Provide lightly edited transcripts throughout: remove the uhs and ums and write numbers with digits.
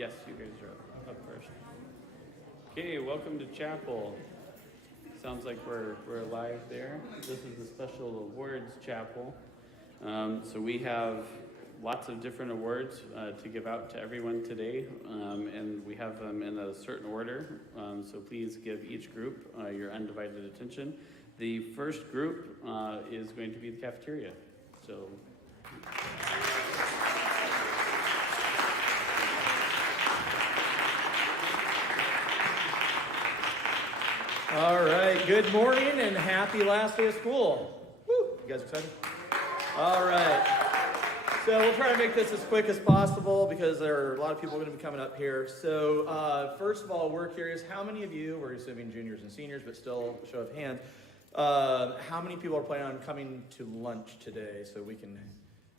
Yes, you guys are up first. Okay, welcome to chapel. Sounds like we're live there. This is the special awards chapel. So we have lots of different awards to give out to everyone today, and we have them in a certain order. So please give each group your undivided attention. The first group is going to be the cafeteria. So. All right, good morning and happy last day of school. Woo! You guys excited? All right. So we'll try to make this as quick as possible because there are a lot of people going to be coming up here. So first of all, we're curious, how many of you, we're assuming juniors and seniors, but still show of hands, how many people are planning on coming to lunch today so we can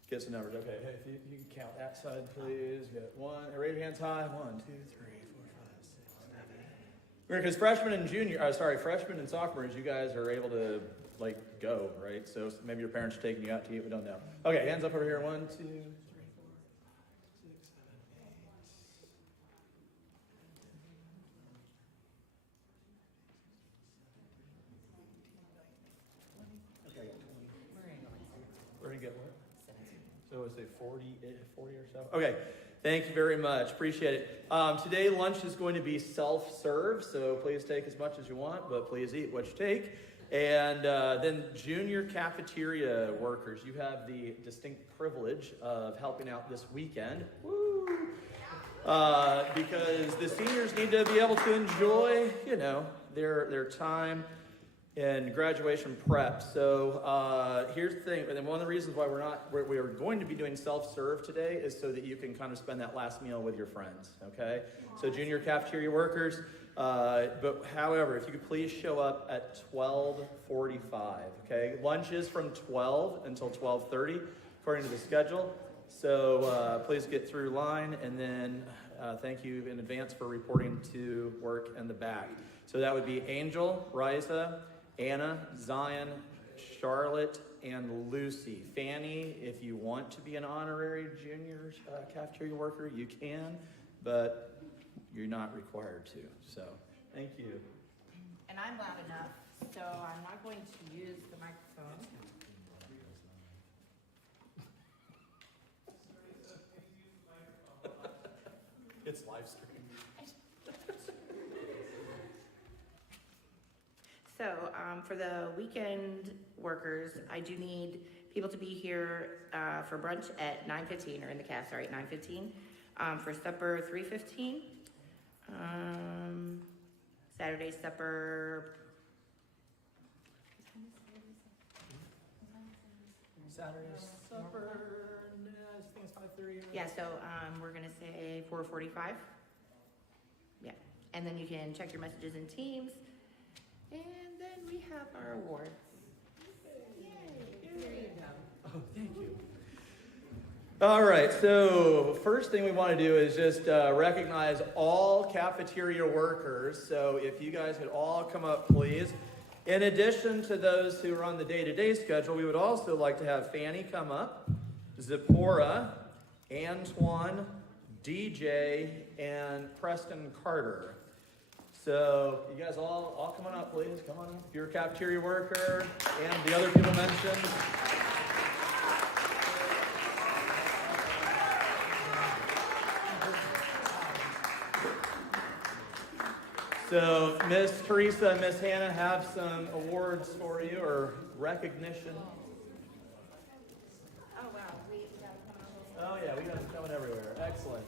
get some numbers? Okay, hey, if you can count that side, please. Got one. Raise your hands high. 1, 2, 3, 4, 5, 6, 7. Because freshmen and sophomores, you guys are able to go, right? So maybe your parents are taking you out to eat. We don't know. Okay, hands up over here. 1, 2, 3, 4, 5, 6, 7, 8. Okay, I got 20. We're gonna get what? 17. So let's say 40 or so. Okay. Thank you very much. Appreciate it. Today, lunch is going to be self-serve, so please take as much as you want, but please eat what you take. And then junior cafeteria workers, you have the distinct privilege of helping out this weekend. Woo! Because the seniors need to be able to enjoy, their time in graduation prep. So here's the thing, and one of the reasons why we are going to be doing self-serve today is so that you can kind of spend that last meal with your friends, okay? So junior cafeteria workers, but however, if you could please show up at 12:45, okay? Lunch is from 12 until 12:30, according to the schedule. So please get through line, and then thank you in advance for reporting to work in the back. So that would be Angel, Riza, Anna, Zion, Charlotte, and Lucy. Fanny, if you want to be an honorary junior cafeteria worker, you can, but you're not required to. So, thank you. And I'm loud enough, so I'm not going to use the microphone. It's live stream. So for the weekend workers, I do need people to be here for brunch at 9:15, or in the caf, sorry, at 9:15. For supper, 3:15. Saturday supper. Saturday supper, I think it's 5:30. Yeah, so we're gonna say 4:45. Yeah, and then you can check your messages in Teams. And then we have our awards. Yay! There you go. Oh, thank you. All right, so first thing we want to do is just recognize all cafeteria workers. So if you guys could all come up, please. In addition to those who are on the day-to-day schedule, we would also like to have Fanny come up, Zipporah, Antoine, DJ, and Preston Carter. So you guys all come on up, please. Come on up. If you're a cafeteria worker and the other people mentioned. So Miss Teresa and Miss Hannah have some awards for you, or recognition. Oh, wow. Oh yeah, we got them coming everywhere. Excellent.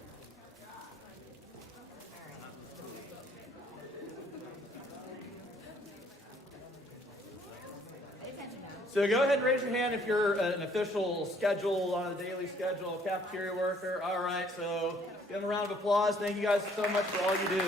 So go ahead and raise your hand if you're an official schedule, on a daily schedule, cafeteria worker. All right, so give them a round of applause. Thank you guys so much for all you do.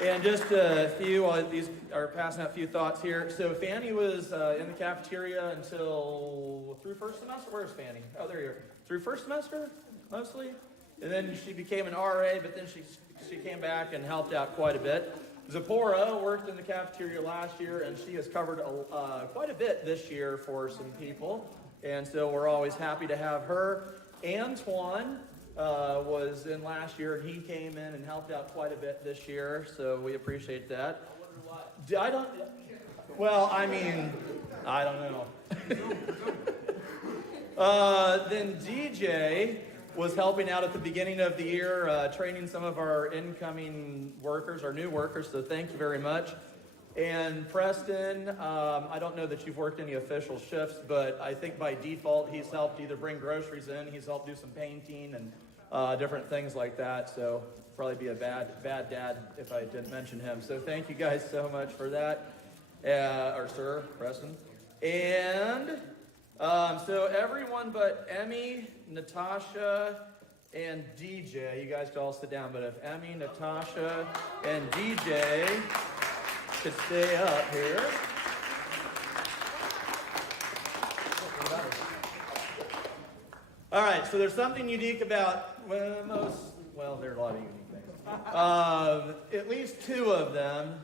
And just a few, these are passing out a few thoughts here. So Fanny was in the cafeteria through first semester. Where's Fanny? Oh, there you are. Through first semester, mostly. And then she became an RA, but then she came back and helped out quite a bit. Zipporah worked in the cafeteria last year, and she has covered quite a bit this year for some people. And so we're always happy to have her. Antoine was in last year, and he came in and helped out quite a bit this year, so we appreciate that. I wonder why. I don't. Well, I mean, I don't know. Then DJ was helping out at the beginning of the year, training some of our incoming workers, our new workers, so thank you very much. And Preston, I don't know that you've worked any official shifts, but I think by default he's helped either bring groceries in, he's helped do some painting and different things like that, so probably be a bad dad if I didn't mention him. So thank you guys so much for that, or sir, Preston. And so everyone but Emmy, Natasha, and DJ, you guys can all sit down, but if Emmy, Natasha, and DJ could stay up here. All right, so there's something unique about, there are a lot of unique things. At least two of them,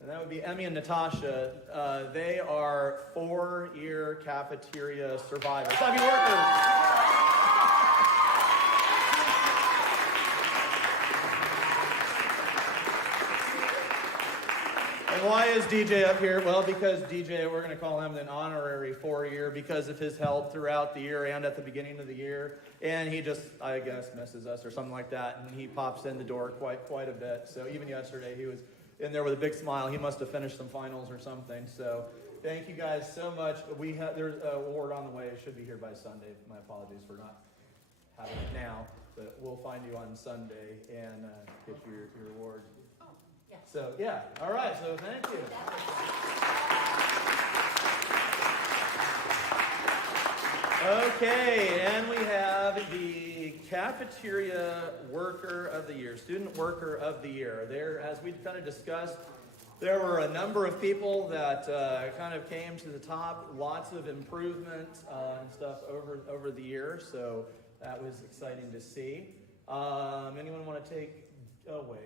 and that would be Emmy and Natasha. They are 4-year cafeteria survivors. Happy workers! And why is DJ up here? Well, because DJ, we're going to call him an honorary 4-year because of his help throughout the year and at the beginning of the year. And he just, I guess, misses us or something like that. And he pops in the door quite a bit. So even yesterday, he was in there with a big smile. He must have finished some finals or something. So thank you guys so much. There's an award on the way. It should be here by Sunday. My apologies for not having it now. But we'll find you on Sunday and get your award. So, yeah. All right. So, thank you. Okay. And we have the Cafeteria Worker of the Year, Student Worker of the Year. There, as we kind of discussed, there were a number of people that kind of came to the top. Lots of improvement and stuff over the year. So, that was exciting to see. Anyone want to take... Oh, wait.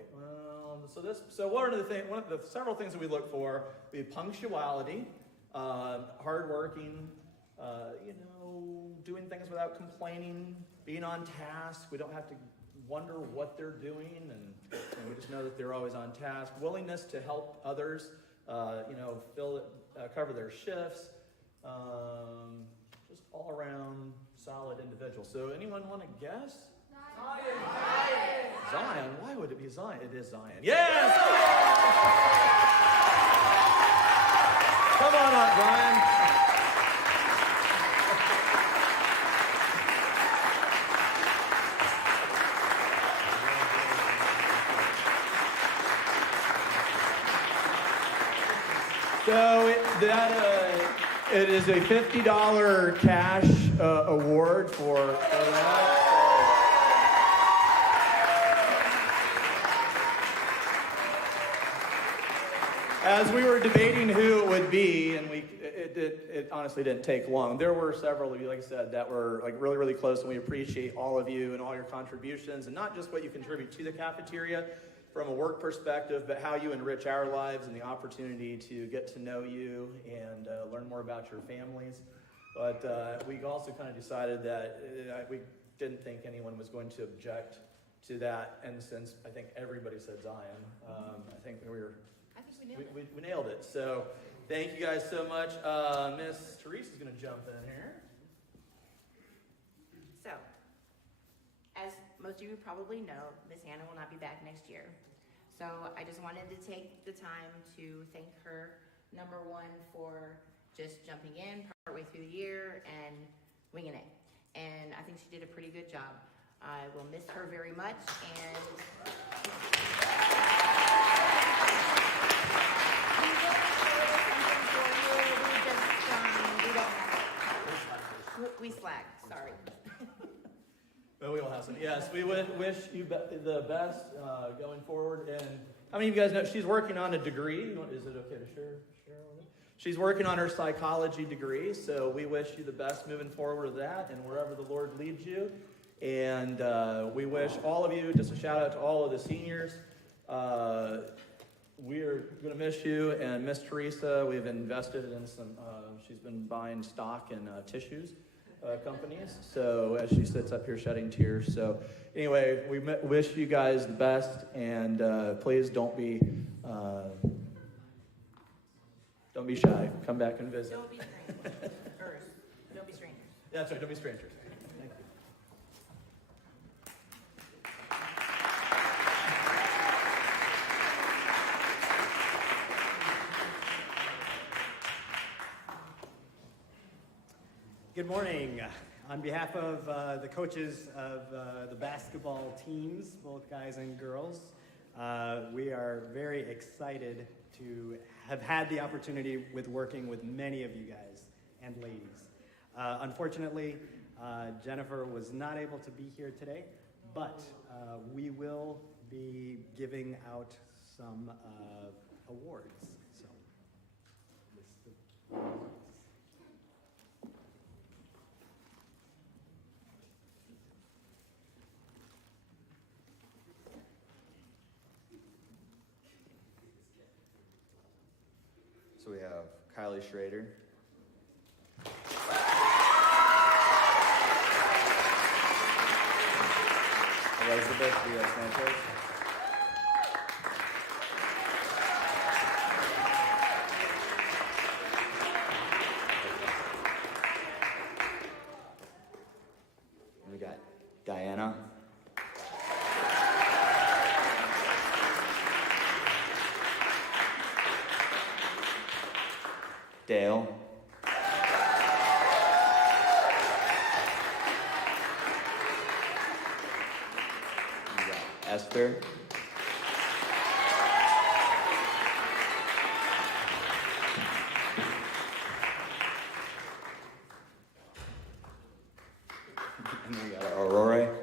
So one of the several things that we look for would be punctuality, hardworking, doing things without complaining, being on task. We don't have to wonder what they're doing, and we just know that they're always on task. Willingness to help others, cover their shifts. Just all around solid individual. So anyone want to guess? Zion? Why would it be Zion? It is Zion. Yes! Come on up, Zion. So it is a $50 cash award for that. As we were debating who it would be, and it honestly didn't take long. There were several of you, like I said, that were like really, really close, and we appreciate all of you and all your contributions, and not just what you contribute to the cafeteria from a work perspective, but how you enrich our lives and the opportunity to get to know you and learn more about your families. But we also kind of decided that we didn't think anyone was going to object to that, and since I think everybody said Zion, I think we nailed it. So thank you guys so much. Miss Teresa is going to jump in here. So, as most of you probably know, Miss Hannah will not be back next year. So I just wanted to take the time to thank her, number one, for just jumping in partway through the year and winging it. And I think she did a pretty good job. I will miss her very much, and we slacked, sorry. But we will have some. Yes, we would wish you the best going forward. And how many of you guys know she's working on a degree? Is it okay to share? She's working on her psychology degree, so we wish you the best moving forward with that and wherever the Lord leads you. And we wish all of you, just a shout out to all of the seniors. We're going to miss you, and Miss Teresa, we've invested in some, she's been buying stock in tissues. companies. So as she sits up here shedding tears. So anyway, we wish you guys the best, and please don't be shy. Come back and visit. Don't be strangers. Or, don't be strangers. That's right. Don't be strangers. Thank you. Good morning. On behalf of the coaches of the basketball teams, both guys and girls, we are very excited to have had the opportunity with working with many of you guys and ladies. Unfortunately, Jennifer was not able to be here today, but we will be giving out some awards. So, So we have Kylie Schrader. Elizabeth Diaz-Sanchez. And we got Diana. Dale. We got Esther. And then we got Aurora.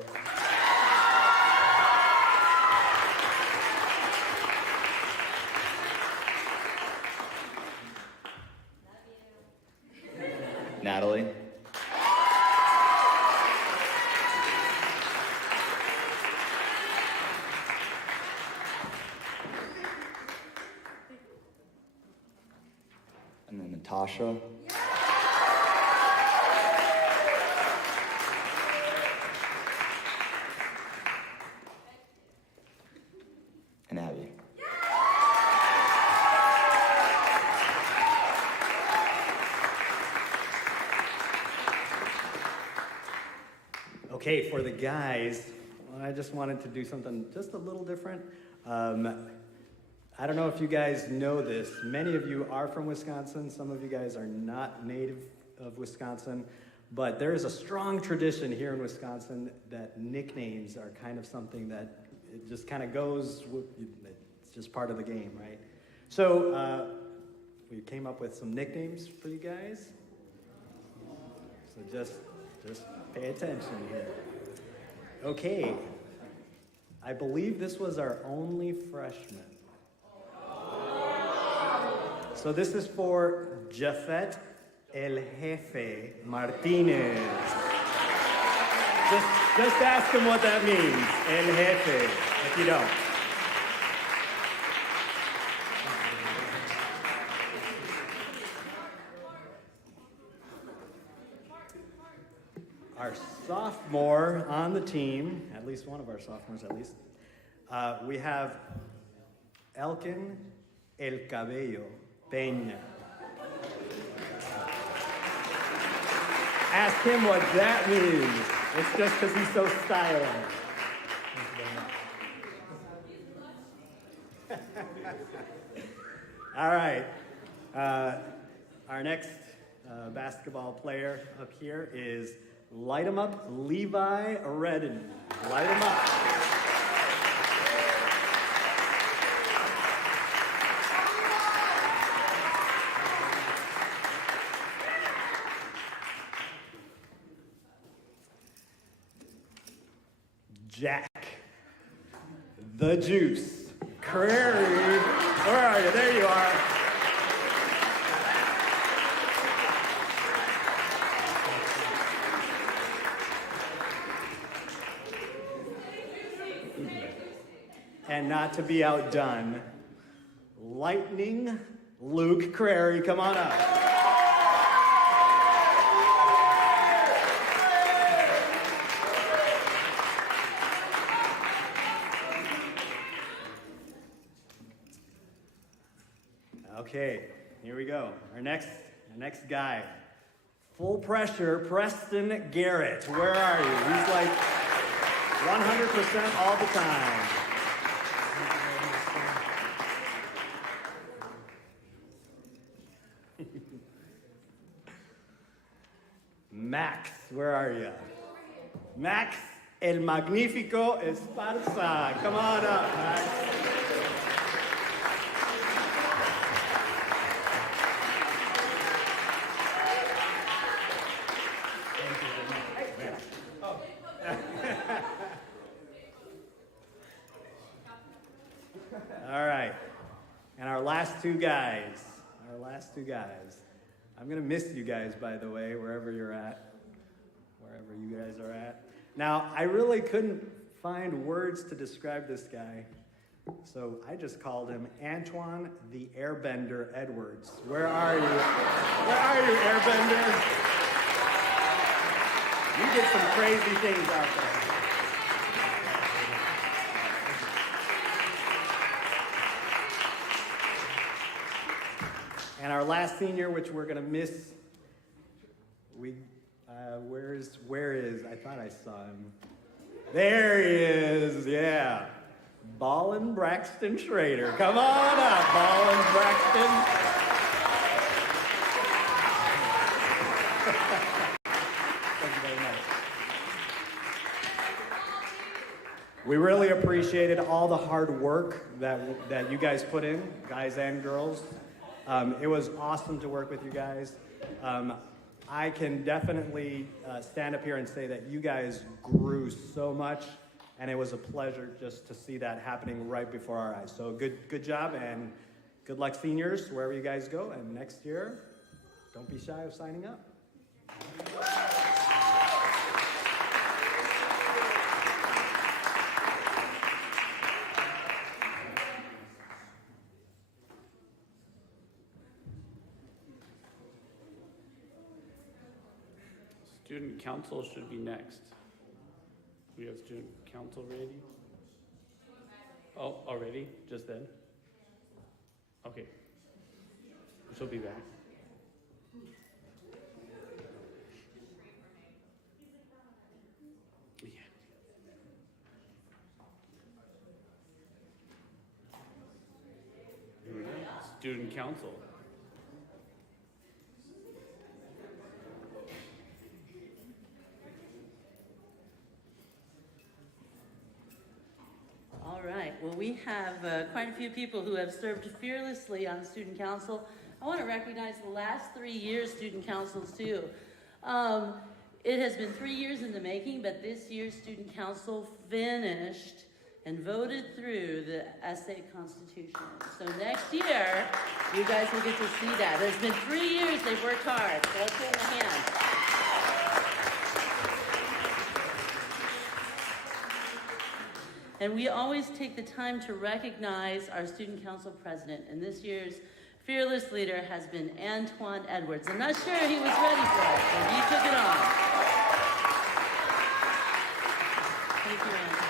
Natalie. And then Natasha. And Abby. okay, for the guys, I just wanted to do something just a little different. I don't know if you guys know this. Many of you are from Wisconsin. Some of you guys are not native of Wisconsin. But there is a strong tradition here in Wisconsin that nicknames are kind of something that it just kind of goes, it's just part of the game, right? So we came up with some nicknames for you guys. So just pay attention here. Okay, I believe this was our only freshman. So this is for Jafet El Jefe Martinez. Just ask him what that means, El Jefe, if you don't. Our sophomore on the team, at least one of our sophomores at least, we have Elkin El Cabello Peña. Ask him what that means. It's just because he's so stylish. All right. Our next basketball player up here is Light 'em Up Levi Redden. Light 'em up. Jack, the Juice, Crary, where are you? There you are. And not to be outdone, Lightning Luke Crary, come on up. Okay, here we go. Our next guy. Full pressure, Preston Garrett. Where are you? He's like 100% all the time. Max, where are you? Max El Magnifico Esparza. Come on up, Max. All right. And our last two guys. I'm going to miss you guys, by the way, wherever you're at. Wherever you guys are at. Now, I really couldn't find words to describe this guy, so I just called him Antoine the Airbender Edwards. Where are you? Where are you, Airbender? You did some crazy things out there. And our last senior, which we're gonna miss, where is? I thought I saw him. There he is, yeah. Ballin Braxton Schrader. Come on up, Ballin Braxton. Thank you very much. We really appreciated all the hard work that you guys put in, guys and girls. It was awesome to work with you guys. I can definitely stand up here and say that you guys grew so much, and it was a pleasure just to see that happening right before our eyes. So good job, and good luck, seniors, wherever you guys go. And next year, don't be shy of signing up. Student council should be next. We have student council ready? Oh, already? Just then? Okay. She'll be back. Yeah. Student council. All right, well, we have quite a few people who have served fearlessly on student council. I want to recognize the last 3 years student councils too. It has been 3 years in the making, but this year's student council finished and voted through the essay constitution. So next year, you guys will get to see that. It's been 3 years they've worked hard, so let's give them a hand. And we always take the time to recognize our student council president. And this year's fearless leader has been Antoine Edwards. I'm not sure he was ready for it, but he took it on. Thank you, Antoine.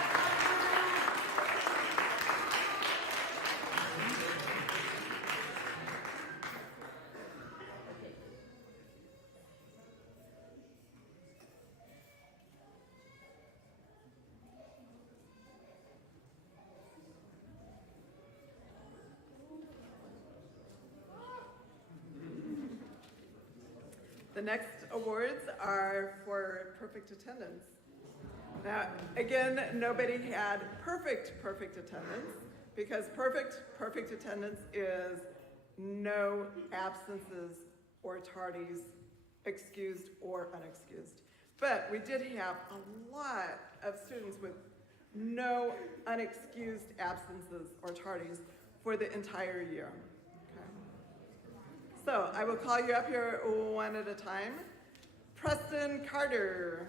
The next awards are for perfect attendance. Now, again, nobody had perfect attendance, because perfect attendance is no absences or tardies, excused or unexcused. But we did have a lot of students with no unexcused absences or tardies for the entire year. So I will call you up here one at a time. Preston Carter.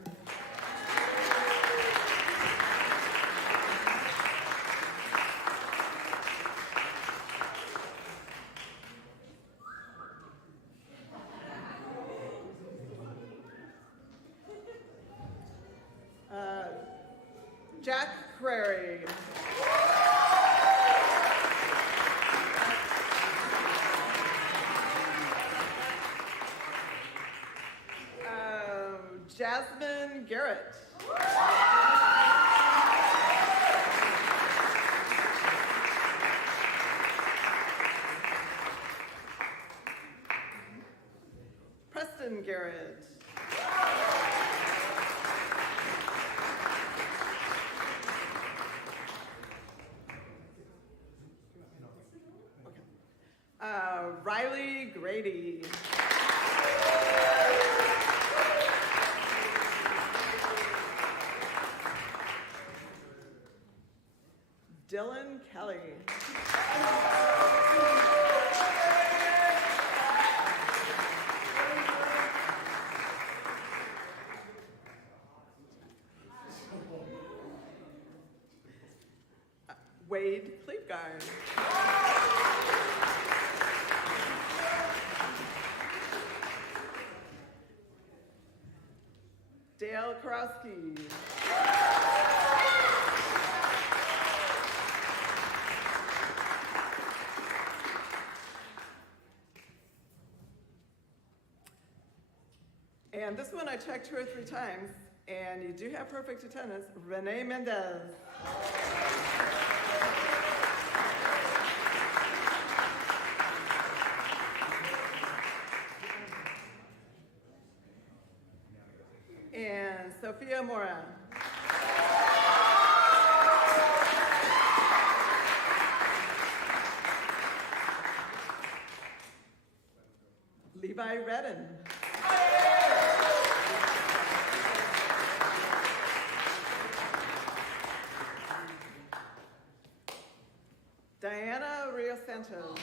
Jack Crary. Preston Garrett. Preston Garrett. Riley Grady. Dylan Kelly. Wade Fleetguard. Dale Karowski. And this one I checked 2 or 3 times, and you do have perfect attendance, Renee Mendez. And Sophia Mora. Levi Redden. Diana Rio Santos.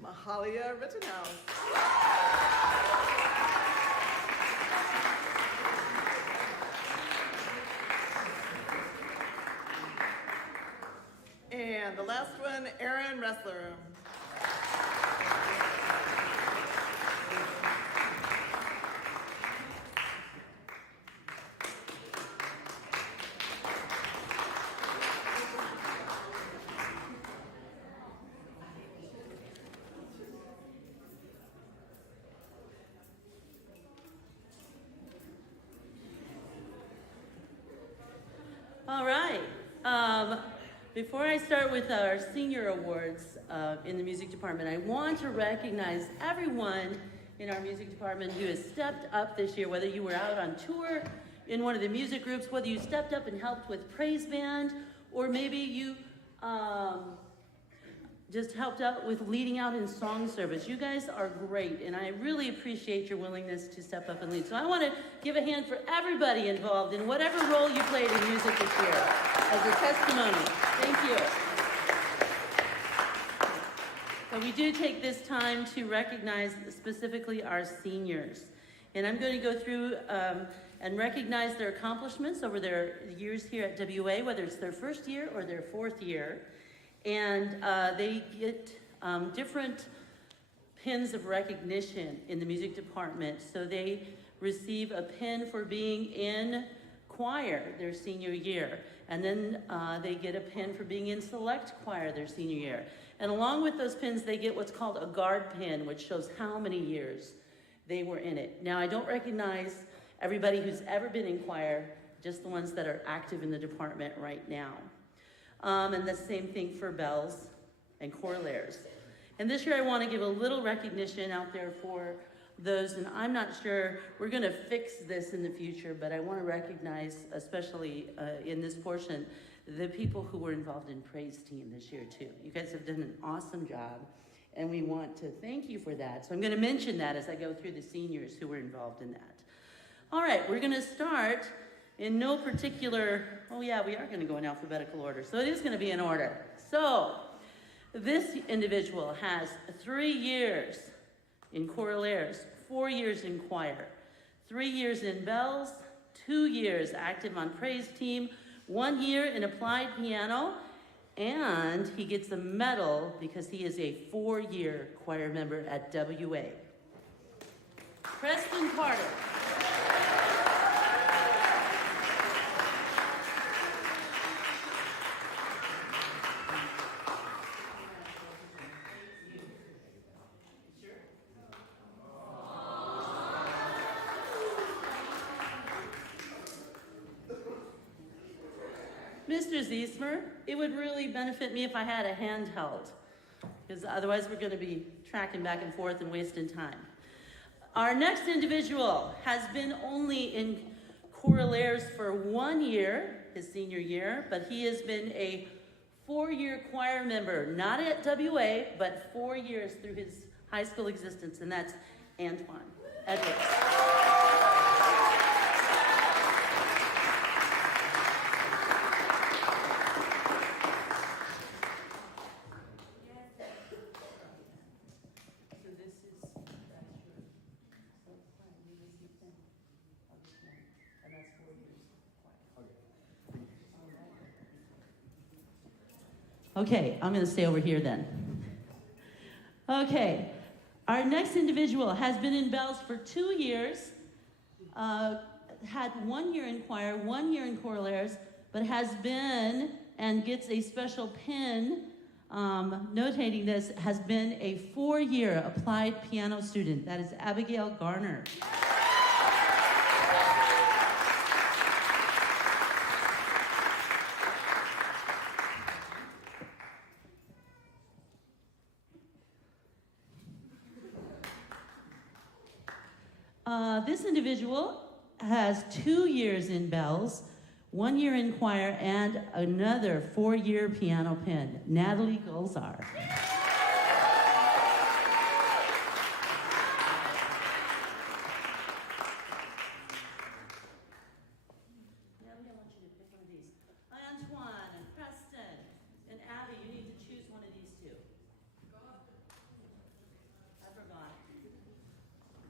Mahalia Rittenhouse. And the last one, Aaron Ressler. All right. Before I start with our senior awards in the music department, I want to recognize everyone in our music department who has stepped up this year, whether you were out on tour in one of the music groups, whether you stepped up and helped with praise band, or maybe you just helped out with leading out in song service. You guys are great, and I really appreciate your willingness to step up and lead. So I want to give a hand for everybody involved in whatever role you played in music this year as a testimony. Thank you. So we do take this time to recognize specifically our seniors. And I'm going to go through and recognize their accomplishments over their years here at WA, whether it's their first year or their 4th year. And they get different pins of recognition in the music department. So they receive a pin for being in choir their senior year. And then they get a pin for being in select choir their senior year. And along with those pins, they get what's called a guard pin, which shows how many years they were in it. Now, I don't recognize everybody who's ever been in choir, just the ones that are active in the department right now. And the same thing for bells and corollaires. And this year I want to give a little recognition out there for those, and I'm not sure, we're going to fix this in the future, but I want to recognize, especially in this portion, the people who were involved in praise team this year too. You guys have done an awesome job, and we want to thank you for that. So I'm going to mention that as I go through the seniors who were involved in that. All right, we're going to start in no particular, oh yeah, we are going to go in alphabetical order. So it is going to be in order. So this individual has 3 years in choralaires, 4 years in choir, 3 years in bells, 2 years active on praise team, 1 year in applied piano, and he gets a medal because he is a 4-year choir member at WA. Preston Carter. Mr. Ziesmer, it would really benefit me if I had a handheld, because otherwise we're going to be tracking back and forth and wasting time. Our next individual has been only in Corollaires for 1 year, his senior year, but he has been a 4-year choir member, not at WA, but 4 years through his high school existence, and that's Antoine Edwards. Okay, I'm going to stay over here then. Okay, our next individual has been in bells for 2 years, had 1 year in choir, 1 year in Corollaires, but has been and gets a special pin notating this, has been a 4-year applied piano student. That is Abigail Garner. This individual has 2 years in bells, 1 year in choir, and another 4-year piano pin, Natalie Golzar. Natalie, I want you to pick one of these. Antoine and Preston and Abby, you need to choose one of these two. I forgot.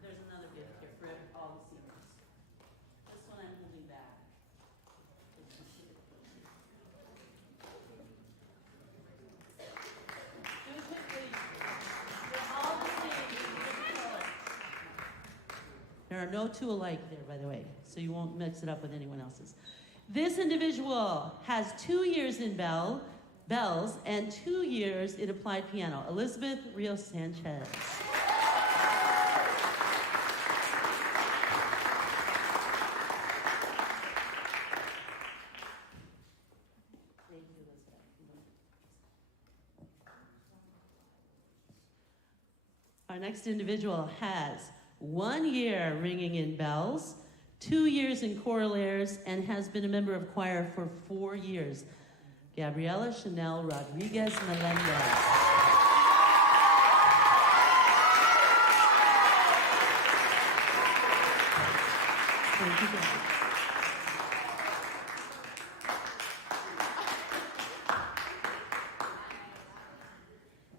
There's another gift here for all the seniors. This one I'm holding back. Do it quickly. They're all the same. There are no two alike there, by the way, so you won't mix it up with anyone else's. This individual has 2 years in bells and 2 years in applied piano. Elizabeth Rios Sanchez. Our next individual has 1 year ringing in bells, 2 years in Corollaires, and has been a member of choir for 4 years. Gabriela Chanel Rodriguez Melendez. Thank you, Gabby.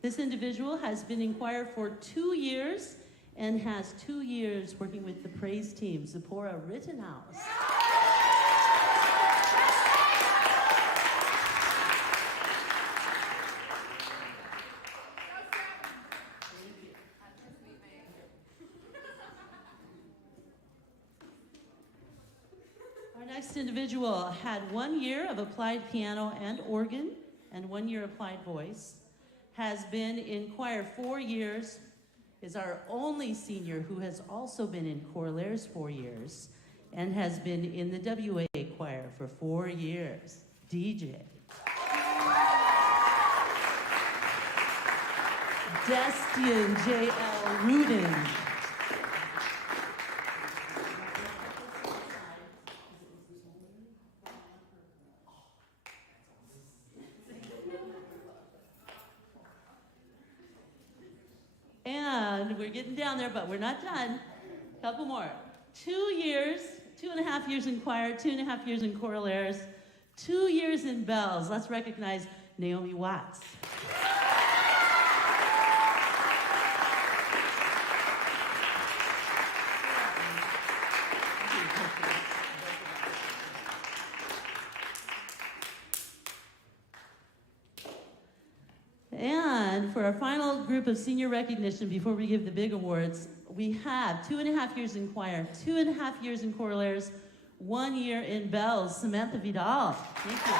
This individual has been in choir for 2 years and has 2 years working with the praise team, Zipporah Rittenhouse. Our next individual had 1 year of applied piano and organ and 1 year applied voice, has been in choir 4 years, is our only senior who has also been in Corollaires 4 years, and has been in the WA choir for 4 years, DJ. Destian J.L. Rudin. And we're getting down there, but we're not done. Couple more. 2 years, 2.5 years in choir, 2.5 years in Corollaires, 2 years in bells. Let's recognize Naomi Watts. And for our final group of senior recognition, before we give the big awards, we have 2.5 years in choir, 2.5 years in Corollaires, 1 year in bells. Samantha Vidal. Thank you.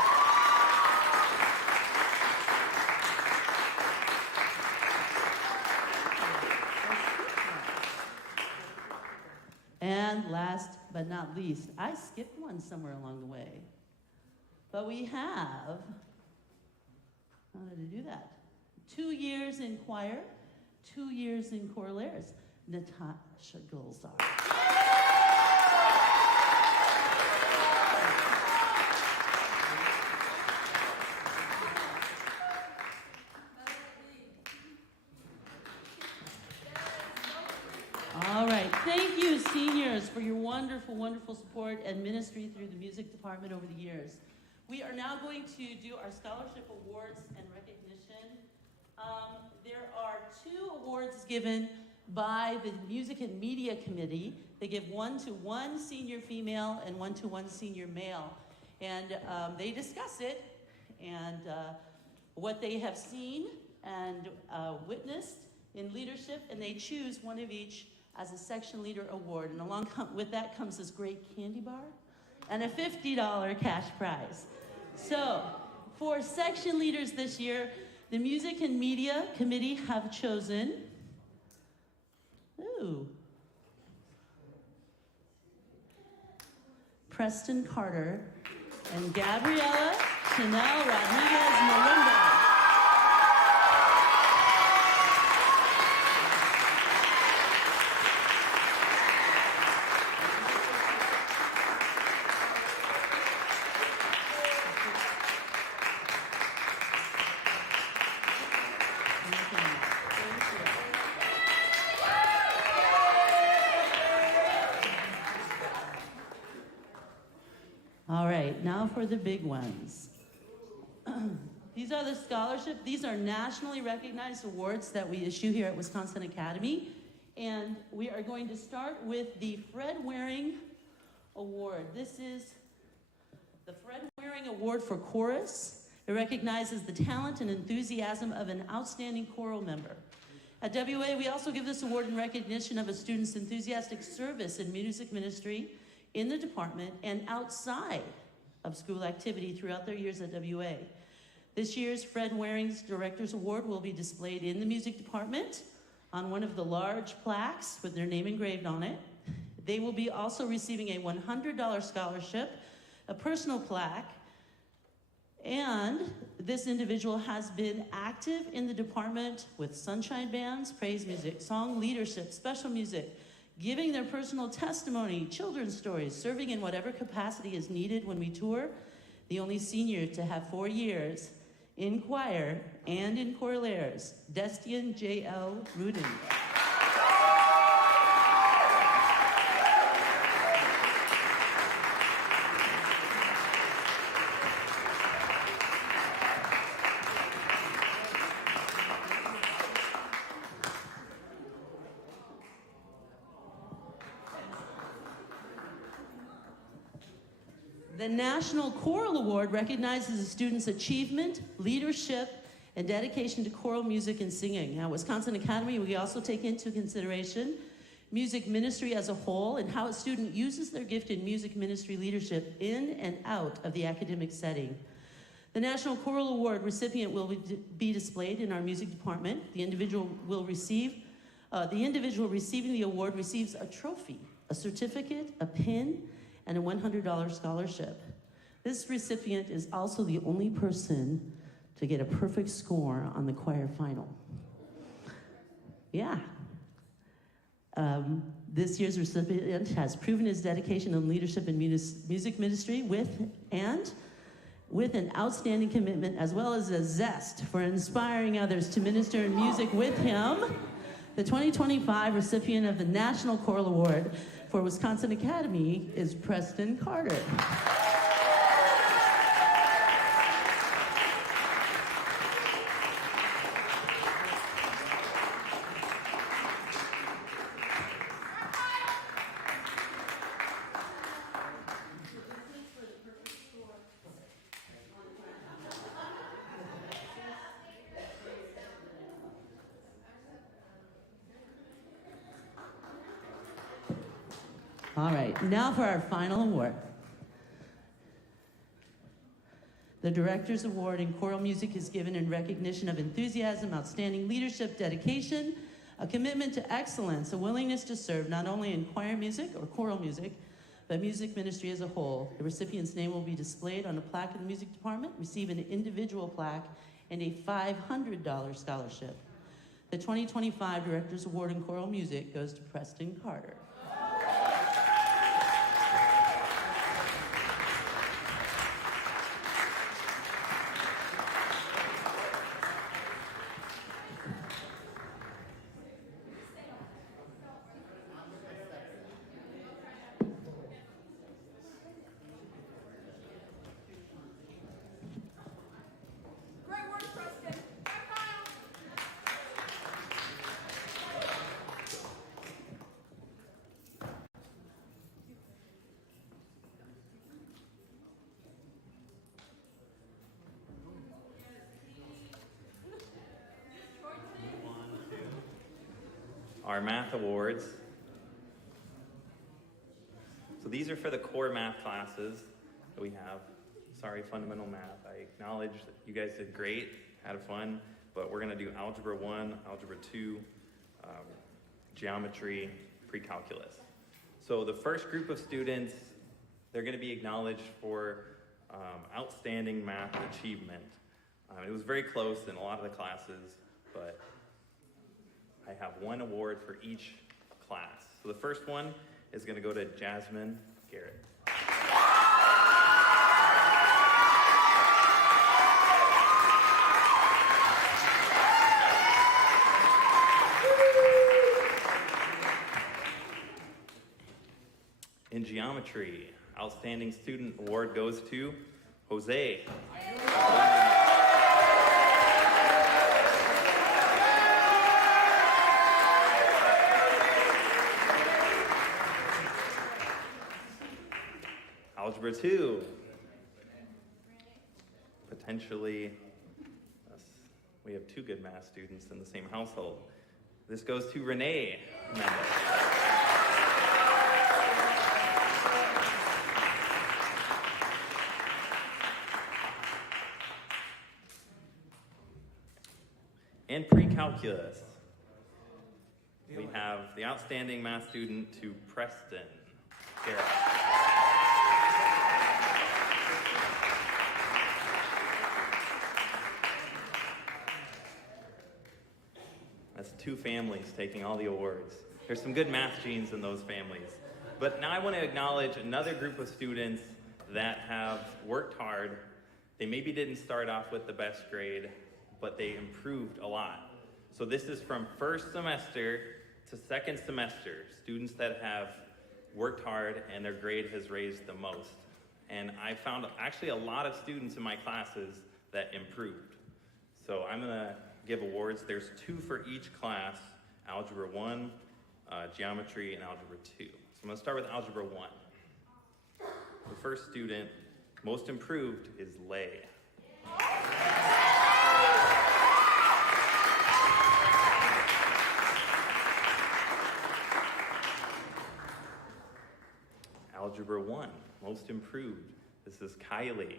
And last but not least, I skipped one somewhere along the way. But we have, how did I do that? 2 years in choir, 2 years in chorales, Natasha Gulzar. All right, thank you, seniors, for your wonderful, wonderful support and ministry through the music department over the years. We are now going to do our scholarship awards and recognition. There are 2 awards given by the Music and Media Committee. They give one to one senior female and one to one senior male. And they discuss it and what they have seen and witnessed in leadership, and they choose one of each as a section leader award. And along with that comes this great candy bar and a $50 cash prize. So, for section leaders this year, the Music and Media Committee have chosen, Preston Carter and Gabriela Chanel Rodriguez Marimba. All right, now for the big ones. These are the scholarship. These are nationally recognized awards that we issue here at Wisconsin Academy. And we are going to start with the Fred Waring Award. This is the Fred Waring Award for Chorus. It recognizes the talent and enthusiasm of an outstanding choral member. At WA, we also give this award in recognition of a student's enthusiastic service in music ministry in the department and outside of school activity throughout their years at WA. This year's Fred Waring's Director's Award will be displayed in the music department on one of the large plaques with their name engraved on it. They will be also receiving a $100 scholarship, a personal plaque, and this individual has been active in the department with sunshine bands, praise music, song leadership, special music, giving their personal testimony, children's stories, serving in whatever capacity is needed when we tour. The only senior to have 4 years in choir and in chorales, Destian J.L. Rudin. The National Choral Award recognizes a student's achievement, leadership, and dedication to choral music and singing. At Wisconsin Academy, we also take into consideration music ministry as a whole and how a student uses their gift in music ministry leadership in and out of the academic setting. The National Choral Award recipient will be displayed in our music department. The individual receiving the award receives a trophy, a certificate, a pin, and a $100 scholarship. This recipient is also the only person to get a perfect score on the choir final. Yeah. This year's recipient has proven his dedication and leadership in music ministry with an outstanding commitment as well as a zest for inspiring others to minister in music with him. The 2025 recipient of the National Choral Award for Wisconsin Academy is Preston Carter. All right, now for our final award. The Director's Award in Choral Music is given in recognition of enthusiasm, outstanding leadership, dedication, a commitment to excellence, a willingness to serve not only in choir music or choral music, the music ministry as a whole. The recipient's name will be displayed on a plaque in the music department, receive an individual plaque, and a $500 scholarship. The 2025 Director's Award in Choral Music goes to Preston Carter. Our math awards. So these are for the core math classes that we have. Sorry, fundamental math. I acknowledge that you guys did great, had fun, but we're gonna do Algebra 1, Algebra 2, Geometry, Pre-Calculus. So the first group of students, they're gonna be acknowledged for outstanding math achievement. It was very close in a lot of the classes, but I have one award for each class. So the first one is going to go to Jasmine Garrett. In geometry, outstanding student award goes to Jose. Algebra 2, potentially, we have two good math students in the same household. This goes to Renee Mendez. And pre-calculus, we have the outstanding math student to Preston Garrett. That's two families taking all the awards. There's some good math genes in those families. But now I want to acknowledge another group of students that have worked hard. They maybe didn't start off with the best grade, but they improved a lot. So this is from first semester to second semester, students that have worked hard and their grade has raised the most. And I found actually a lot of students in my classes that improved. So I'm gonna give awards. There's two for each class, Algebra 1, Geometry, and Algebra 2. So I'm gonna start with Algebra 1. The first student, most improved, is Lay. Algebra 1, most improved. This is Kylie.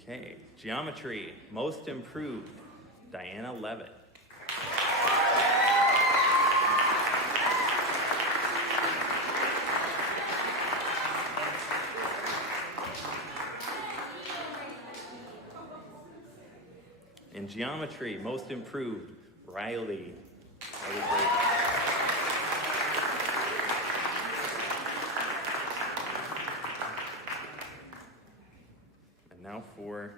Okay, Geometry, most improved, Diana Levitt. In Geometry, most improved, Riley. And now for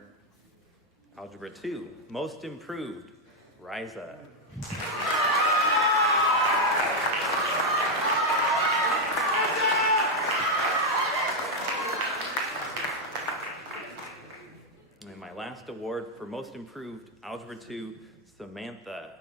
Algebra 2, most improved, Riza. And my last award for most improved, Algebra 2, Samantha.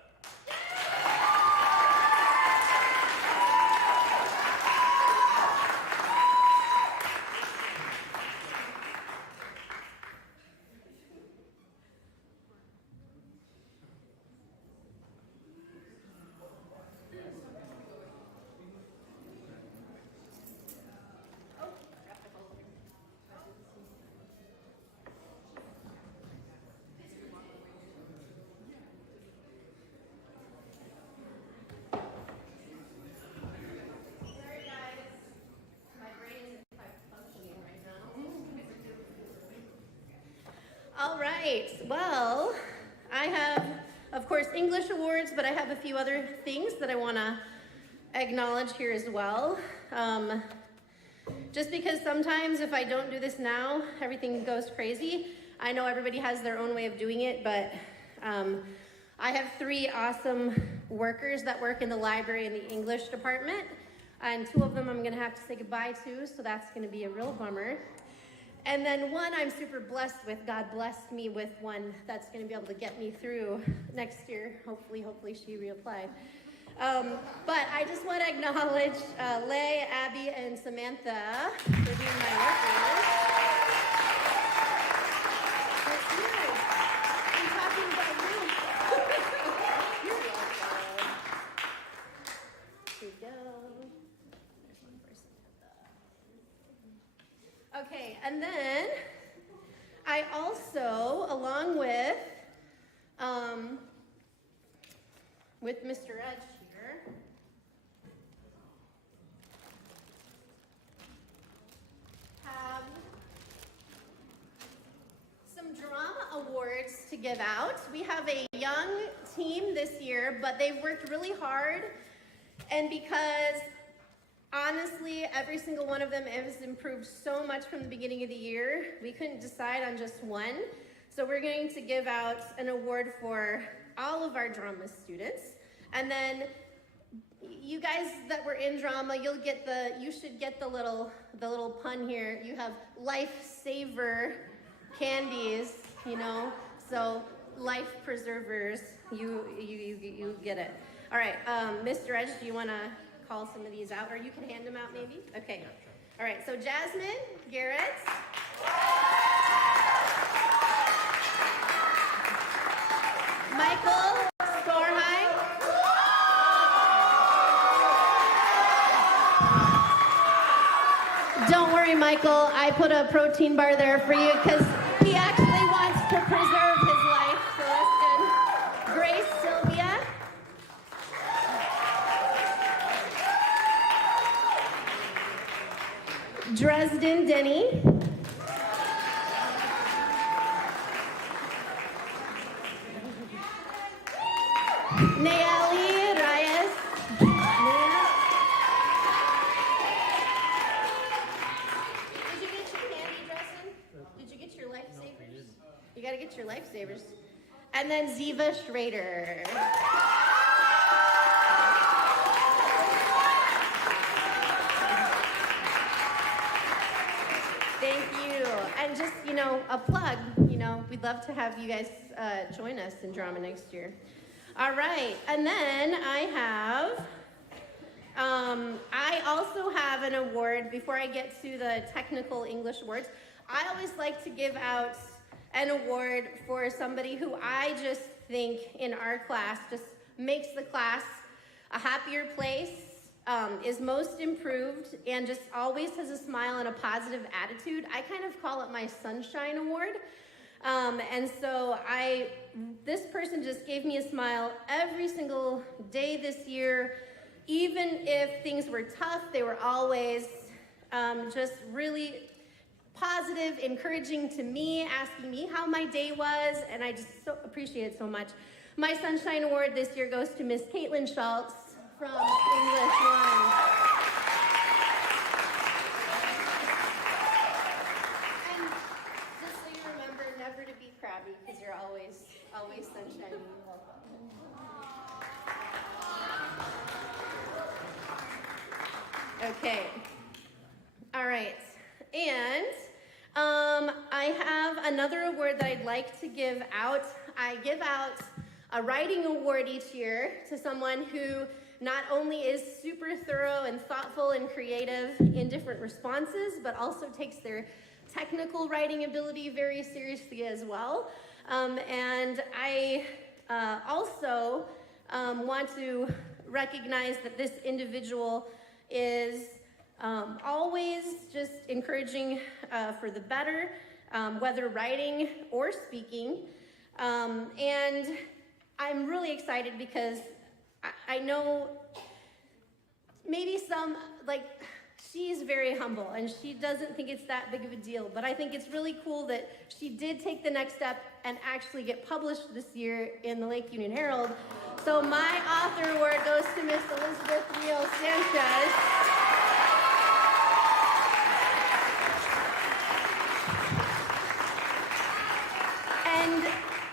All right, well, I have, of course, English awards, but I have a few other things that I want to acknowledge here as well. Just because sometimes if I don't do this now, everything goes crazy. I know everybody has their own way of doing it, but I have 3 awesome workers that work in the library in the English department, and 2 of them I'm gonna have to say goodbye to, so that's gonna be a real bummer. And then one I'm super blessed with. God blessed me with one that's gonna be able to get me through next year. Hopefully she reapplied. But I just want to acknowledge Leigh, Abby, and Samantha for being my workers. That's yours. I'm talking about you. You're welcome. Here we go. There's one for Samantha. Okay, and then I also, along with Mr. Edge here, have some drama awards to give out. We have a young team this year, but they've worked really hard, and because honestly, every single one of them has improved so much from the beginning of the year, we couldn't decide on just one. So we're going to give out an award for all of our drama students. And then you guys that were in drama, you should get the little pun here. You have lifesaver candies, so life preservers, you get it. All right, Mr. Edge, do you want to call some of these out, or you can hand them out maybe? Okay. All right, so Jasmine Garrett. Michael Storheim. Don't worry, Michael, I put a protein bar there for you because he actually wants to preserve his life, so that's good. Grace Sylvia. Dresden Denny. Nayeli Reyes. Did you get your candy, Dresden? Did you get your lifesavers? You gotta get your lifesavers. And then Ziva Schrader. Thank you. And just, a plug, we'd love to have you guys join us in drama next year. All right, and then I also have an award. Before I get to the technical English awards, I always like to give out an award for somebody who I just think in our class just makes the class a happier place, is most improved, and just always has a smile and a positive attitude. I kind of call it my Sunshine Award. And so this person just gave me a smile every single day this year. Even if things were tough, they were always just really positive, encouraging to me, asking me how my day was, and I just so appreciate it so much. My Sunshine Award this year goes to Miss Caitlin Schultz from English 1. Crabby, because you're always sunshiny. Okay. All right. And I have another award that I'd like to give out. I give out a writing award each year to someone who not only is super thorough and thoughtful and creative in different responses, but also takes their technical writing ability very seriously as well. And I also want to recognize that this individual is always just encouraging for the better, whether writing or speaking. And I'm really excited because I know maybe some, she's very humble and she doesn't think it's that big of a deal, but I think it's really cool that she did take the next step and actually get published this year in the Lake Union Herald. So my author award goes to Miss Elizabeth Rios Sanchez.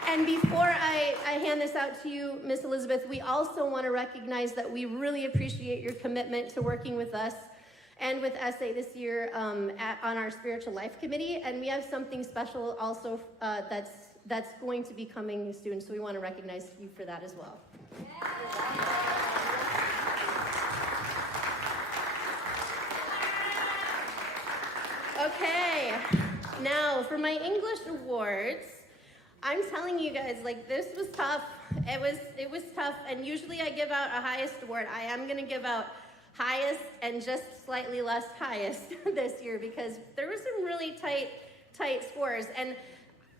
And before I hand this out to you, Miss Elizabeth, we also want to recognize that we really appreciate your commitment to working with us and with SA this year on our Spiritual Life Committee. And we have something special also that's going to be coming soon. So we want to recognize you for that as well. Okay, now for my English awards, I'm telling you guys, like, this was tough. It was tough, and usually I give out a highest award. I am gonna give out highest and just slightly less highest this year because there were some really tight scores. And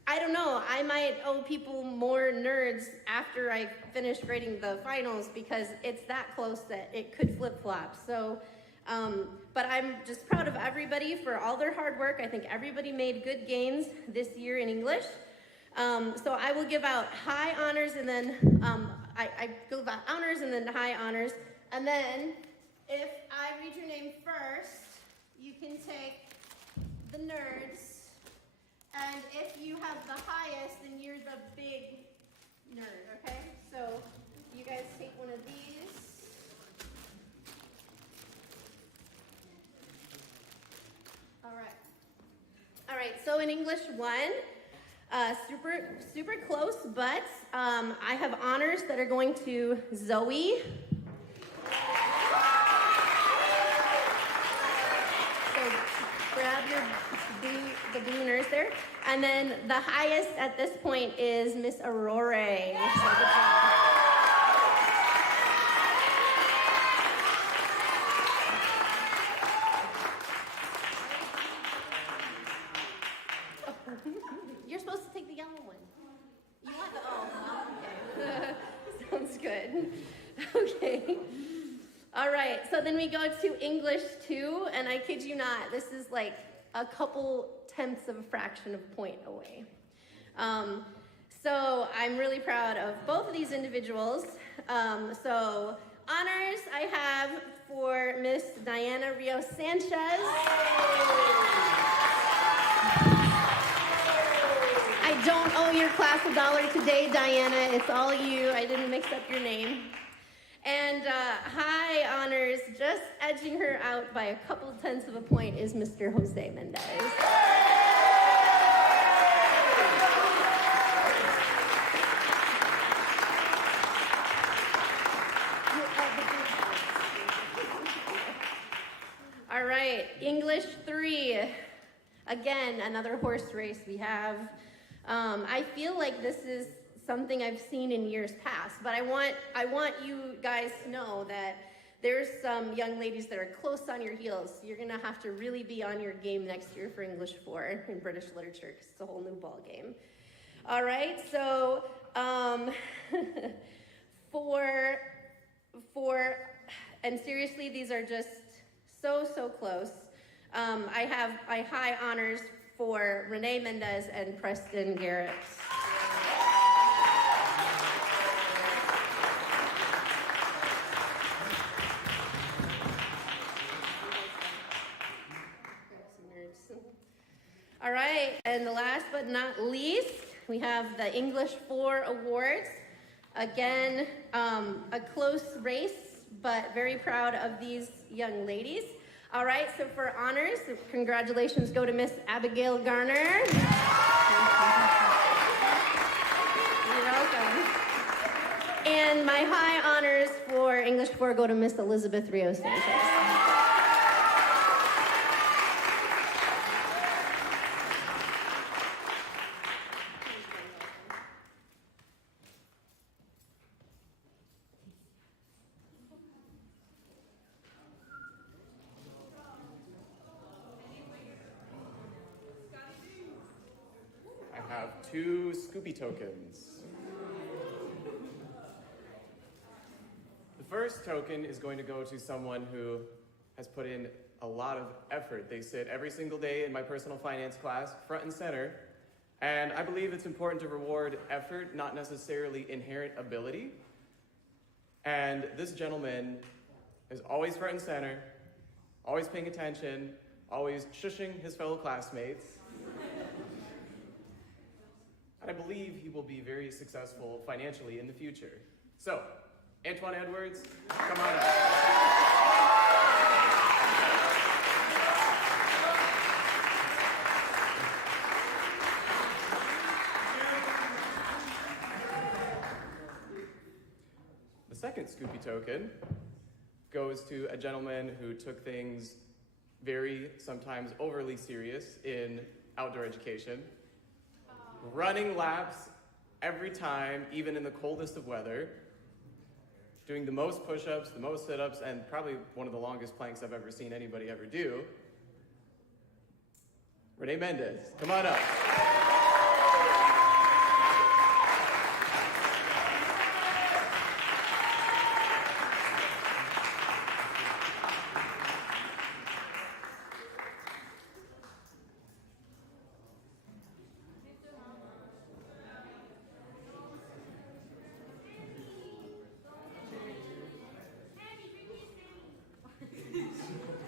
I don't know, I might owe people more nerds after I finish grading the finals because it's that close that it could flip-flop. So, but I'm just proud of everybody for all their hard work. I think everybody made good gains this year in English. So I will give out high honors and then I give out honors and then high honors. And then if I read your name first, you can take the nerds. And if you have the highest, then you're the big nerd, okay? So you guys take one of these. All right, so in English 1, super close, but I have honors that are going to Zoe. So grab the booners there. And then the highest at this point is Miss Aurora. So good job. You're supposed to take the yellow one. You want the, okay. Sounds good. Okay. All right, so then we go to English 2, and I kid you not, this is like a couple tenths of a fraction of a point away. So I'm really proud of both of these individuals. So honors I have for Miss Diana Rios Sanchez. I don't owe your class $1 today, Diana. It's all you. I didn't mix up your name. And high honors, just edging her out by a couple tenths of a point, is Mr. Jose Mendez. All right, English 3. Again, another horse race we have. I feel like this is something I've seen in years past, but I want you guys to know that there's some young ladies that are close on your heels. So you're gonna have to really be on your game next year for English 4 in British literature, because it's a whole new ball game. All right, so and seriously, these are just so close. I have high honors for Renee Mendez and Preston Garrett. All right, and the last but not least, we have the English 4 awards. Again, a close race, but very proud of these young ladies. All right, so for honors, congratulations go to Miss Abigail Garner. You're welcome. And my high honors for English 4 go to Miss Elizabeth Rios Sanchez. I have 2 Scoopy tokens. The first token is going to go to someone who has put in a lot of effort. They sit every single day in my personal finance class, front and center, and I believe it's important to reward effort, not necessarily inherent ability. And this gentleman is always front and center, always paying attention, always shushing his fellow classmates. And I believe he will be very successful financially in the future. So, Antoine Edwards, come on up. The second Scoopy token goes to a gentleman who took things very, sometimes overly serious in outdoor education. Running laps every time, even in the coldest of weather. Doing the most push-ups, the most sit-ups, and probably one of the longest planks I've ever seen anybody ever do. Renee Mendez, come on up.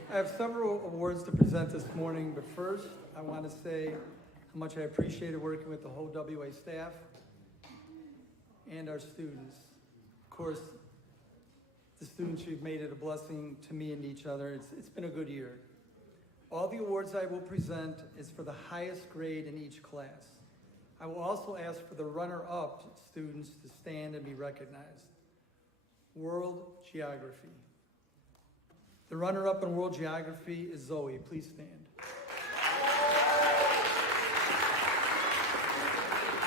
I have several awards to present this morning, but first, I want to say how much I appreciated working with the whole WA staff and our students. Of course, the students, you've made it a blessing to me and each other. It's been a good year. All the awards I will present is for the highest grade in each class. I will also ask for the runner-up students to stand and be recognized. World Geography. The runner-up in World Geography is Zoe. Please stand.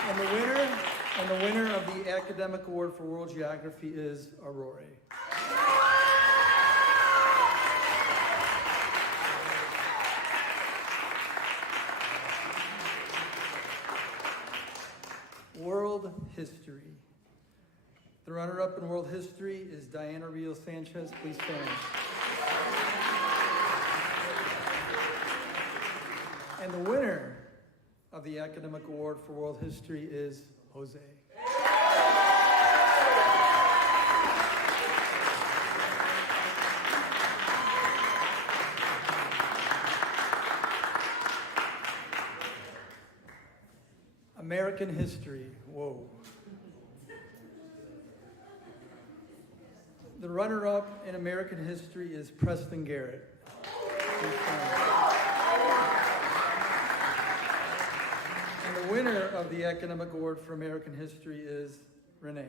And the winner of the academic award for World Geography is Aurora. World History. The runner-up in World History is Diana Rios Sanchez. Please stand. And the winner of the academic award for World History is Jose. American History. Whoa. The runner-up in American History is Preston Garrett. And the winner of the academic award for American History is Renee.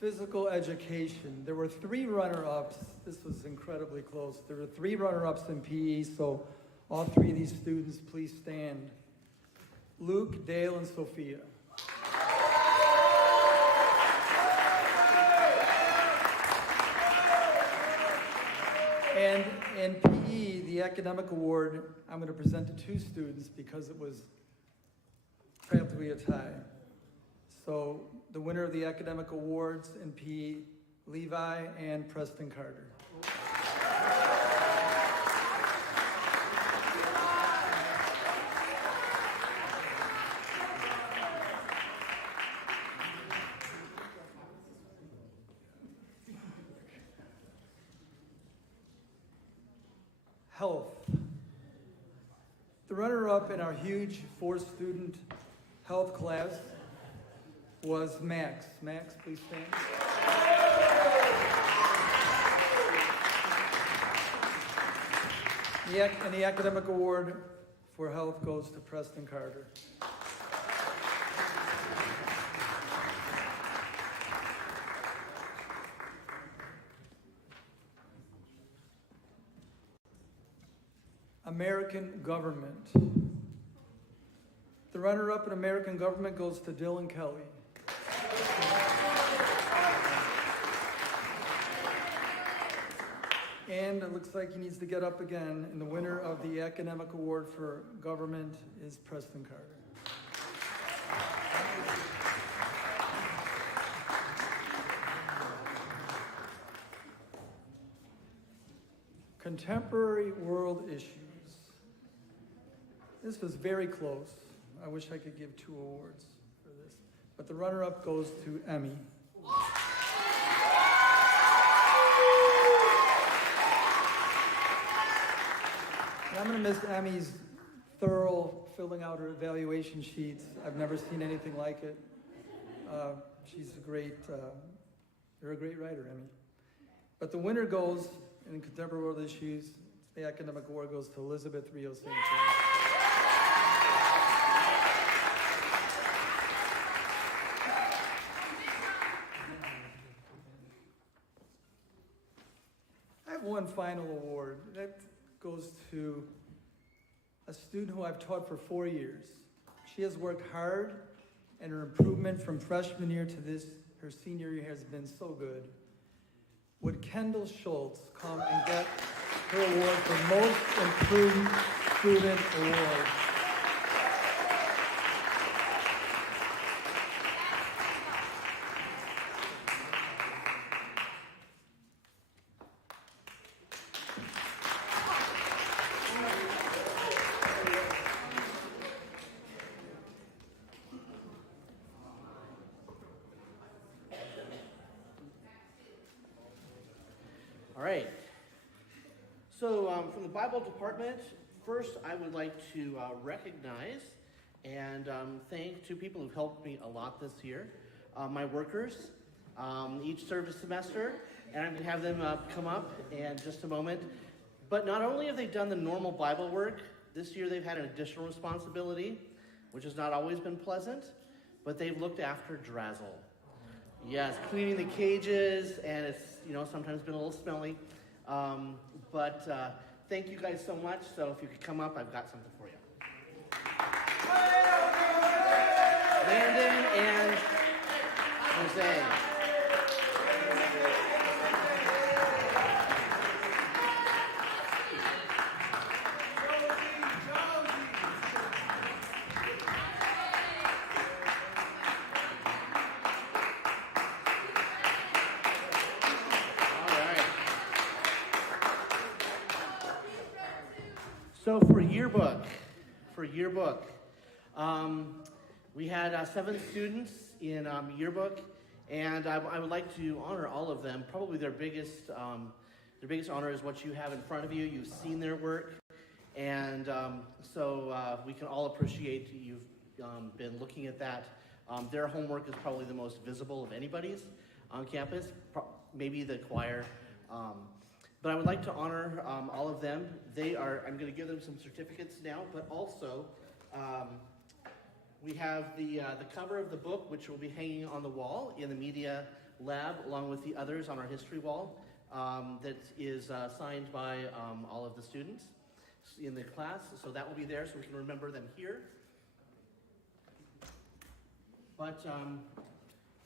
Physical education. There were 3 runner-ups. This was incredibly close. There were 3 runner-ups in PE, so all 3 of these students, please stand. Luke, Dale, and Sophia. And in PE, the academic award, I'm going to present to 2 students because it was practically a tie. So the winner of the academic awards in PE, Levi and Preston Carter. Health. The runner-up in our huge 4-student health class was Max. Max, please stand. And the academic award for health goes to Preston Carter. American government. The runner-up in American government goes to Dylan Kelly. And it looks like he needs to get up again, and the winner of the academic award for government is Preston Carter. Contemporary world issues. This was very close. I wish I could give 2 awards for this. But the runner-up goes to Emmy. And I'm going to miss Emmy's thorough filling out her evaluation sheets. I've never seen anything like it. She's a great, you're a great writer, Emmy. But the winner goes, in contemporary world issues, the academic award goes to Elizabeth Rio Sanchez. I have one final award. That goes to a student who I've taught for 4 years. She has worked hard, and her improvement from freshman year to her senior year has been so good. Would Kendall Schultz come and get her award for Most Improved Student Award? All right. So from the Bible department, first I would like to recognize and thank 2 people who've helped me a lot this year. My workers, each served a semester, and I'm going to have them come up in just a moment. But not only have they done the normal Bible work, this year they've had an additional responsibility, which has not always been pleasant, but they've looked after Drazzle. Yes, cleaning the cages, and it's, sometimes been a little smelly. But thank you guys so much. So if you could come up, I've got something for you. Landon and Jose. So for yearbook, we had 7 students in yearbook, and I would like to honor all of them. Probably their biggest honor is what you have in front of you. You've seen their work, and so we can all appreciate you've been looking at that. Their homework is probably the most visible of anybody's on campus, maybe the choir. But I would like to honor all of them. I'm going to give them some certificates now, but also we have the cover of the book, which will be hanging on the wall in the media lab, along with the others on our history wall, that is signed by all of the students in the class. So that will be there so we can remember them here. But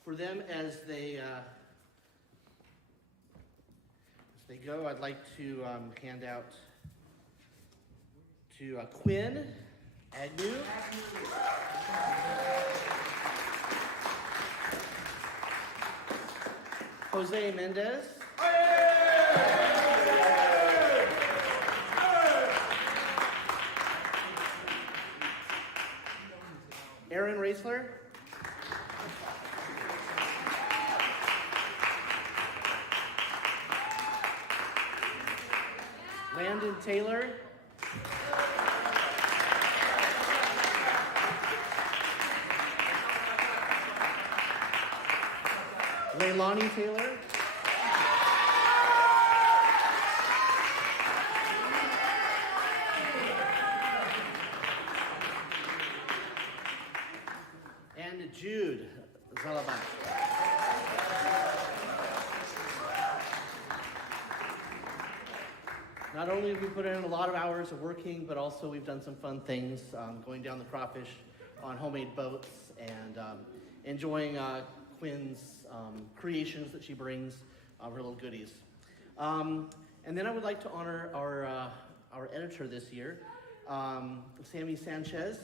for them as they go, I'd like to hand out to Quinn Agnew. Jose Mendez. Aaron Raisler. Landon Taylor. Leilani Taylor. And Jude Zalabak. Not only have we put in a lot of hours of working, but also we've done some fun things, going down the crawfish on homemade boats and enjoying Quinn's creations that she brings, her little goodies. And then I would like to honor our editor this year, Sammy Sanchez.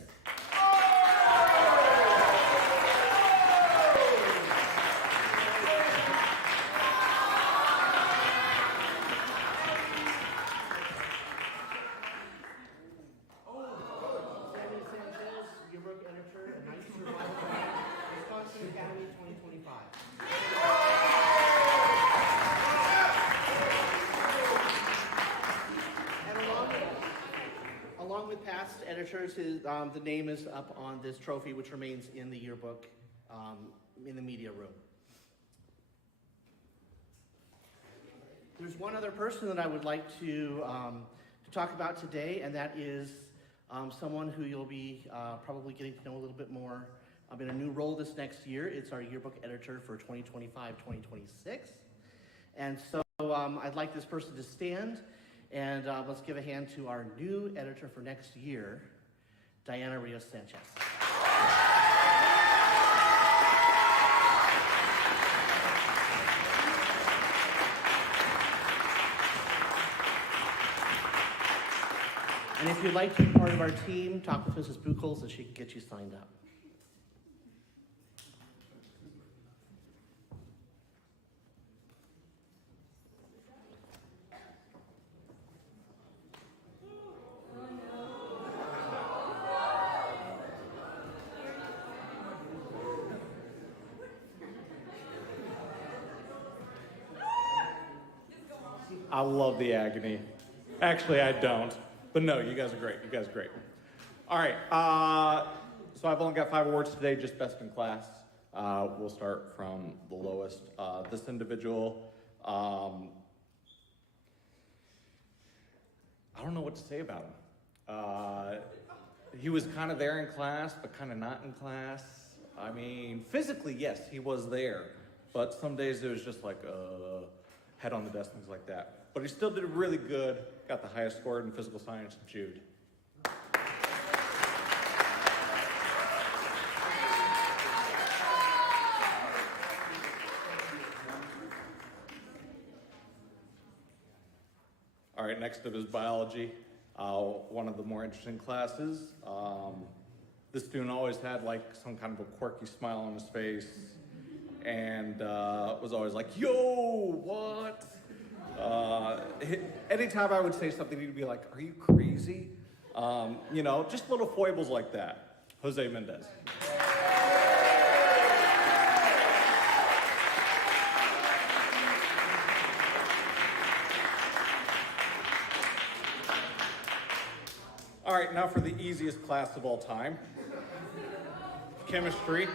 years, the name is up on this trophy, which remains in the yearbook in the media room. There's one other person that I would like to talk about today, and that is someone who you'll be probably getting to know a little bit more in a new role this next year. It's our yearbook editor for 2025-2026. And so I'd like this person to stand, and let's give a hand to our new editor for next year, Diana Rios Sanchez. And if you'd like to be part of our team, talk with Mrs. Buchholz and she can get you signed up. I love the agony. Actually, I don't. But no, you guys are great. You guys are great. All right. So I've only got 5 awards today, just best in class. We'll start from the lowest. This individual, I don't know what to say about him. He was kind of there in class, but kind of not in class. I mean, physically, yes, he was there. But some days it was just like, head on the desk, things like that. But he still did really good. Got the highest score in physical science, Jude. All right, next up is biology. One of the more interesting classes. This student always had like some kind of a quirky smile on his face and was always like, yo, what? Anytime I would say something, he'd be like, are you crazy? You know, just little foibles like that. Jose Mendez. All right, now for the easiest class of all time. Chemistry.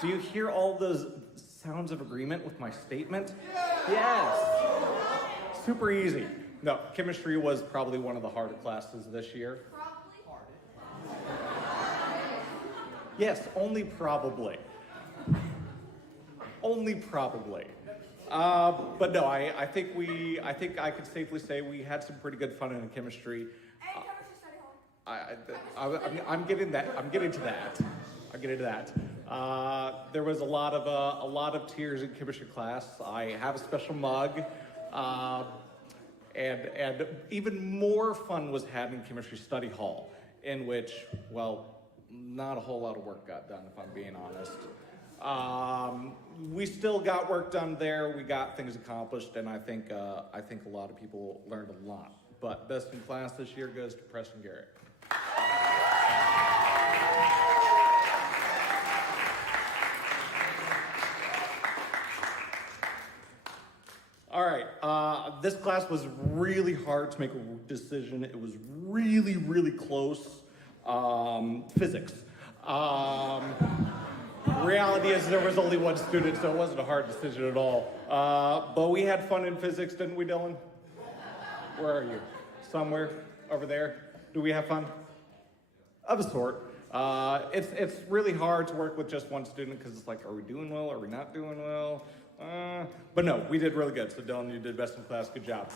Do you hear all those sounds of agreement with my statement? Yes. Super easy. No, chemistry was probably one of the harder classes this year. Yes, only probably. Only probably. But no, I think I could safely say we had some pretty good fun in chemistry. I'm getting that. I'm getting to that. I'll get into that. There was a lot of tears in chemistry class. I have a special mug, and even more fun was had in chemistry study hall, in which, well, not a whole lot of work got done, if I'm being honest. We still got work done there. We got things accomplished, and I think a lot of people learned a lot. But best in class this year goes to Preston Garrett. All right, this class was really hard to make a decision. It was really, really close. Physics. Reality is there was only one student, so it wasn't a hard decision at all. But we had fun in physics, didn't we, Dylan? Where are you? Somewhere over there? Do we have fun? Of a sort. It's really hard to work with just one student because it's like, are we doing well? Are we not doing well? But no, we did really good. So Dylan, you did best in class. Good job.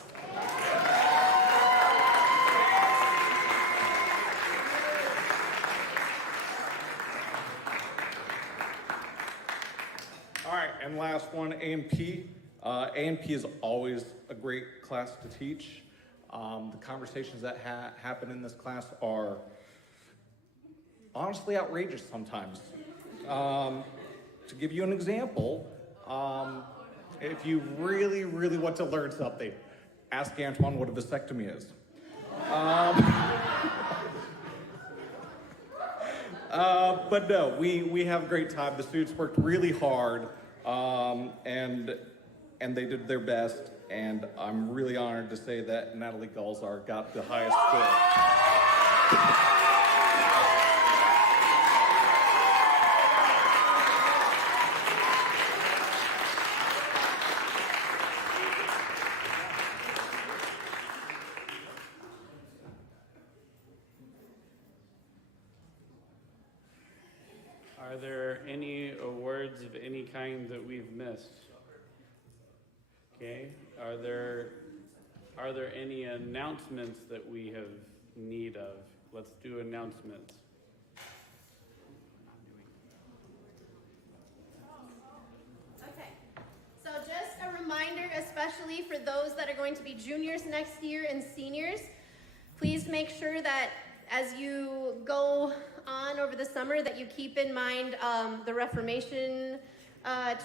All right, and last one, A&P. A&P is always a great class to teach. The conversations that happen in this class are honestly outrageous sometimes. To give you an example, if you really, really want to learn something, ask Antoine what a vasectomy is. But no, we have a great time. The students worked really hard, and they did their best. And I'm really honored to say that Natalie Galzar got the highest score. Are there any awards of any kind that we've missed? Okay, are there any announcements that we have need of? Let's do announcements. Okay, so just a reminder, especially for those that are going to be juniors next year and seniors, please make sure that as you go on over the summer that you keep in mind the Reformation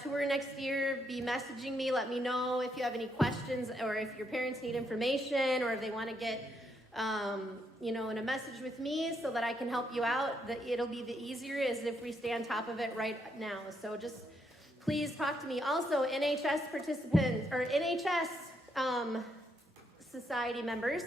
tour next year. Be messaging me, let me know if you have any questions or if your parents need information or if they want to get in a message with me so that I can help you out. It'll be the easier is if we stay on top of it right now. So just please talk to me. Also, NHS participants or NHS society members,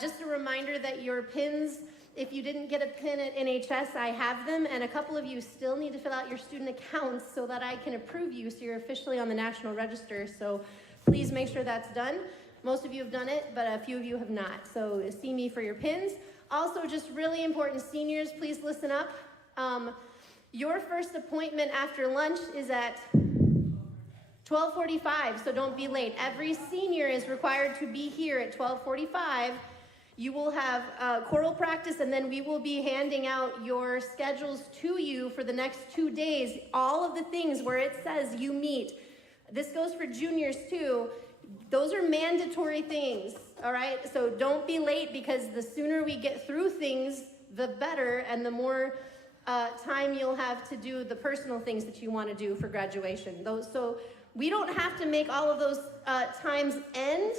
just a reminder that your pins, if you didn't get a pin at NHS, I have them, and a couple of you still need to fill out your student accounts so that I can approve you so you're officially on the National Register. So please make sure that's done. Most of you have done it, but a few of you have not. So see me for your pins. Also, just really important, seniors, please listen up. Your first appointment after lunch is at 12:45, so don't be late. Every senior is required to be here at 12:45. You will have choral practice, and then we will be handing out your schedules to you for the next 2 days. All of the things where it says you meet. This goes for juniors too. Those are mandatory things, all right? So don't be late, because the sooner we get through things, the better, and the more time you'll have to do the personal things that you want to do for graduation. So we don't have to make all of those times end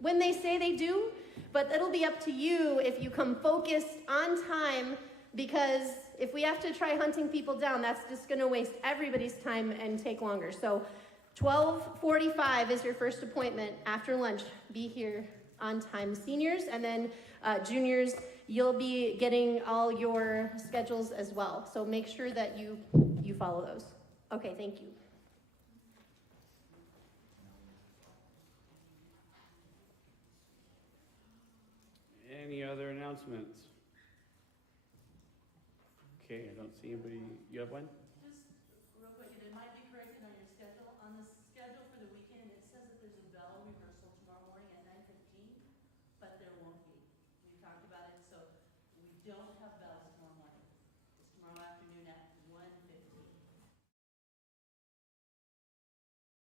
when they say they do, but it'll be up to you if you come focused on time, because if we have to try hunting people down, that's just going to waste everybody's time and take longer. So 12:45 is your first appointment after lunch. Be here on time, seniors, and then juniors, you'll be getting all your schedules as well. So make sure that you follow those. Okay, thank you. Any other announcements? Okay, I don't see anybody. You have one?